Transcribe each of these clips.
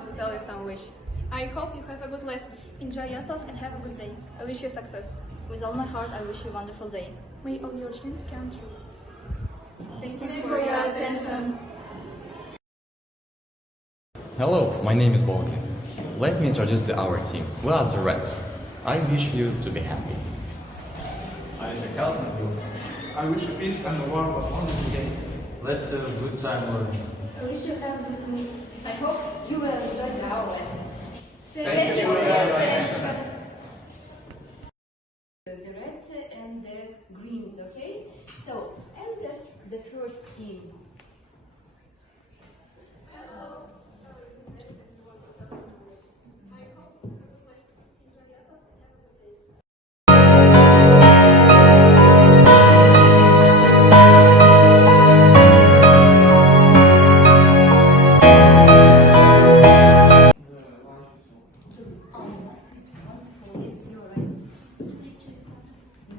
want to tell you some wish. I hope you have a good lesson. Enjoy yourself and have a good day. I wish you success. With all my heart, I wish you a wonderful day. May all your dreams come true. Thank you for your attention. Hello, my name is Bolkin. Let me introduce to our team. We are the Reds. I wish you to be happy. I wish you peace and the world was only the games. Let's have a good time learning. I wish you have a good meet. I hope you will enjoy our lesson. Thank you for your attention. The reds and the greens, okay? So, and the first team.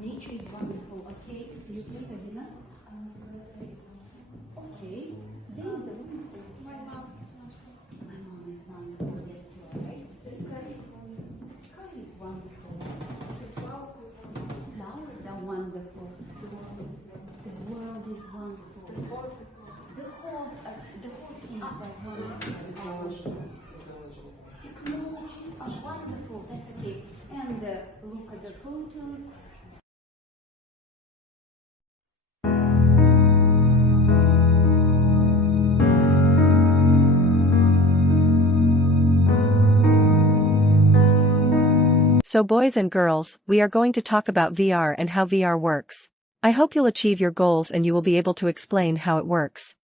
Nature is wonderful, okay? You please, Adina? Okay. Then the wonderful. My mom is wonderful. My mom is wonderful, yes, you are right. The sky is wonderful. The sky is wonderful. The flowers are wonderful. Flowers are wonderful. The world is wonderful. The world is wonderful. The horse is wonderful. The horses are wonderful. Technologies are wonderful, that's okay. And look at the photos. So boys and girls, we are going to talk about VR and how VR works. I hope you'll achieve your goals and you will be able to explain how it works.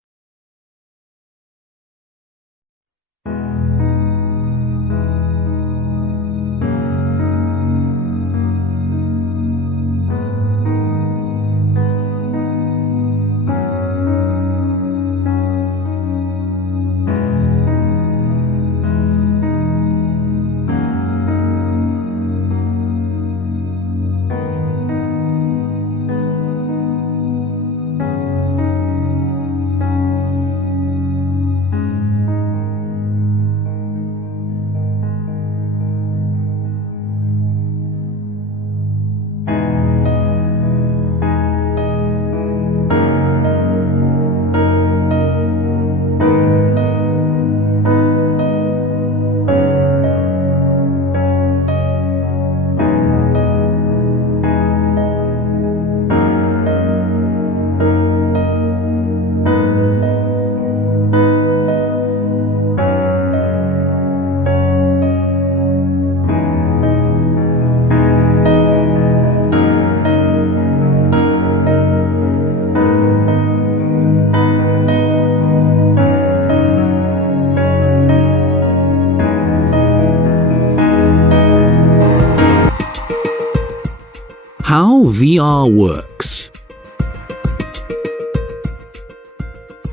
How VR works.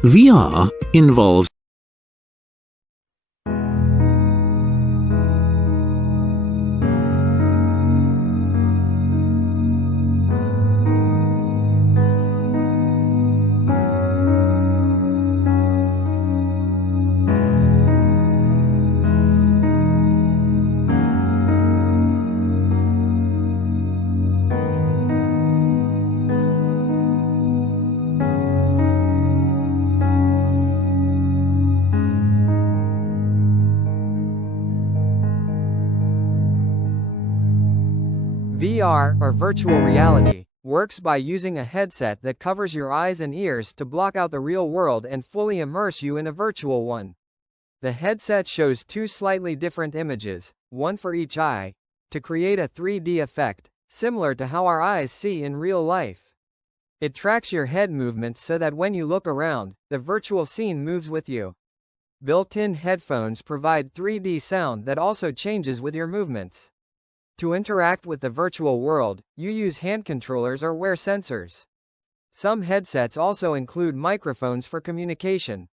VR involves VR, or virtual reality, works by using a headset that covers your eyes and ears to block out the real world and fully immerse you in a virtual one. The headset shows two slightly different images, one for each eye, to create a 3D effect, similar to how our eyes see in real life. It tracks your head movements so that when you look around, the virtual scene moves with you. Built-in headphones provide 3D sound that also changes with your movements. To interact with the virtual world, you use hand controllers or wear sensors. Some headsets also include microphones for communication.